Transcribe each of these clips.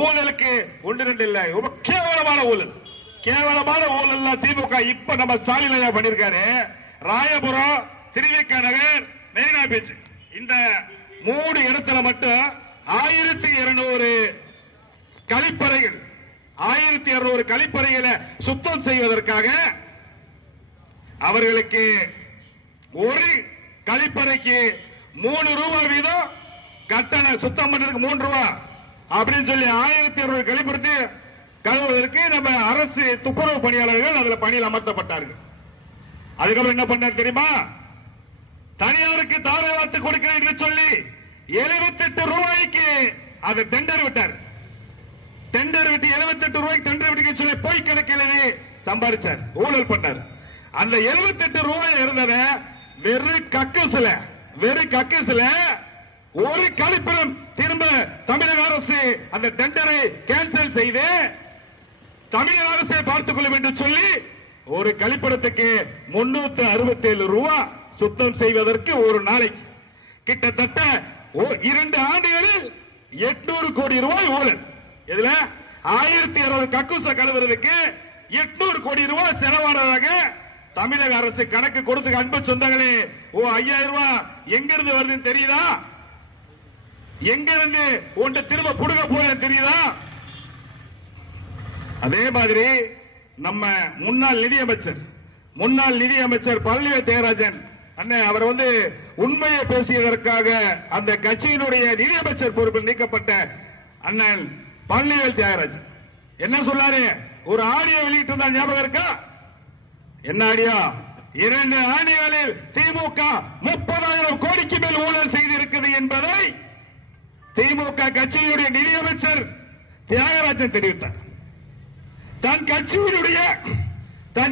ஊழலுக்கு ஒன்று ரெண்டு இல்ல, ரொம்ப கேவலமான ஊழல். கேவலமான ஊழல் திமுக இப்ப நம்ம ஸ்டாலின் பண்ணிருக்காரு. ராயபுரம், திருவிக நகர், மெரினா பீச் இந்த 3 இடத்துல மட்டும் 1200 கழிப்பறைகள் 1200 கழிப்பறைகளை சுத்தம் செய்வதற்காக அவர்களுக்கு ஒரு கழிப்பறைக்கு 3 ரூபாய் வீதம் கட்டணம், சுத்தம் பண்றதுக்கு 3 ரூபாய் அப்படின்னு சொல்லி 1200 கழிப்பறை கழுவுவதற்கு நம்ம அரசு துப்புரவு பணியாளர்கள் அதுல பணியில் அமர்த்தப்பட்டார்கள். அதுக்கப்புறம் என்ன பண்ணார் தெரியுமா? தனியாருக்கு தாரை வார்த்து கொடுக்கிறேன் என்று சொல்லி 78 ரூபாய்க்கு அதை டெண்டர் விட்டார். டெண்டர் விட்டு 78 ரூபாய்க்கு டெண்டர் விட்டு சொல்லி போய் கணக்கில் சம்பாதிச்சார், ஊழல் பண்ணார். அந்த 78 ரூபாய் இருந்தத வெறும் கக்கசுல ஒரு கழிப்பிடம் திரும்ப தமிழக அரசு அந்த டெண்டரை கேன்சல் செய்து தமிழக அரசை பார்த்துக் கொள்ளும் என்று சொல்லி ஒரு கழிப்பிடத்துக்கு 367 ரூபாய் சுத்தம் செய்வதற்கு ஒரு நாளைக்கு கிட்டத்தட்ட 2 ஆண்டுகளில் 800 கோடி ரூபாய் ஊழல். இதுல 1200 கக்கூச கழுவுறதுக்கு 800 கோடி ரூபாய் செலவானதாக தமிழக அரசு கணக்கு கொடுத்து. அன்பு சொந்தங்களே, 5000 ரூபாய் எங்க இருந்து வருதுன்னு தெரியுதா? எங்க இருந்து ஒன்று திரும்ப புடுங்க போய தெரியுதா? அதே மாதிரி நம்ம முன்னாள் நிதியமைச்சர் பழனிவேல் தியாகராஜன் அண்ணன் அவர் உண்மையை பேசியதற்காக அந்த கட்சியினுடைய நிதியமைச்சர் பொறுப்பில் நீக்கப்பட்ட அண்ணன் பழனிவேல் தியாகராஜன் என்ன சொன்னாரு? ஒரு ஆடியோ வெளியிட்டு ஞாபகம் இருக்கா? என்ன ஆடியோ? 2 ஆண்டுகளில் திமுக 30,000 கோடிக்கு மேல் ஊழல் செய்திருக்கிறது என்பதை திமுக கட்சியினுடைய நிதியமைச்சர் தியாகராஜன் தெரிவித்தார். தன்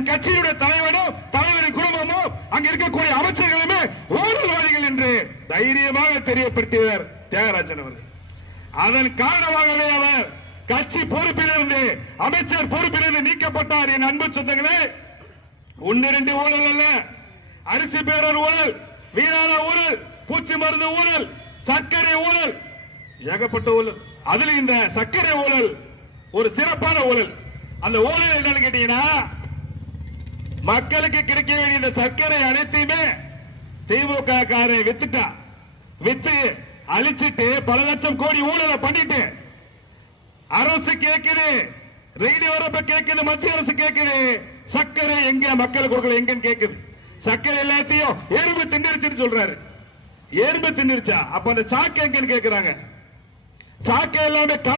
கட்சியினுடைய தலைவனும் தலைவரின் குடும்பமும் அங்க இருக்கக்கூடிய அமைச்சர்களுமே ஊழல்வாதிகள் என்று தைரியமாக தெரியப்படுத்தியவர் தியாகராஜன் அவர்கள். அதன் காரணமாகவே அவர் கட்சி பொறுப்பிலிருந்து அமைச்சர் பொறுப்பிலிருந்து நீக்கப்பட்டார். என் அன்பு சொந்தங்களே, 1-2 ஊழல் அல்ல, அரிசி பேரர் ஊழல், வீரான ஊழல், பூச்சி மருந்து ஊழல், சர்க்கரை ஊழல், ஏகப்பட்ட ஊழல். அதுல இந்த சர்க்கரை ஊழல் ஒரு சிறப்பான ஊழல். அந்த ஊழல் என்னன்னு கேட்டீங்கன்னா, மக்களுக்கு கிடைக்க வேண்டிய இந்த சர்க்கரை அனைத்தையுமே திமுக காரை வித்து அழிச்சிட்டு பல லட்சம் கோடி ஊழலை பண்ணிட்டு அரசு கேட்குது, ரேடியோ கேட்குது, மத்திய அரசு கேட்குது, சர்க்கரை எங்க மக்கள் கொடுக்கல எங்கன்னு கேட்குது. சர்க்கரை எல்லாத்தையும் எறும்பு திண்டிருச்சுன்னு சொல்றாரு. எறும்பு திண்டிருச்சா? அப்ப அந்த சாக்கு எங்கன்னு கேட்கிறாங்க. சாக்கு எல்லாமே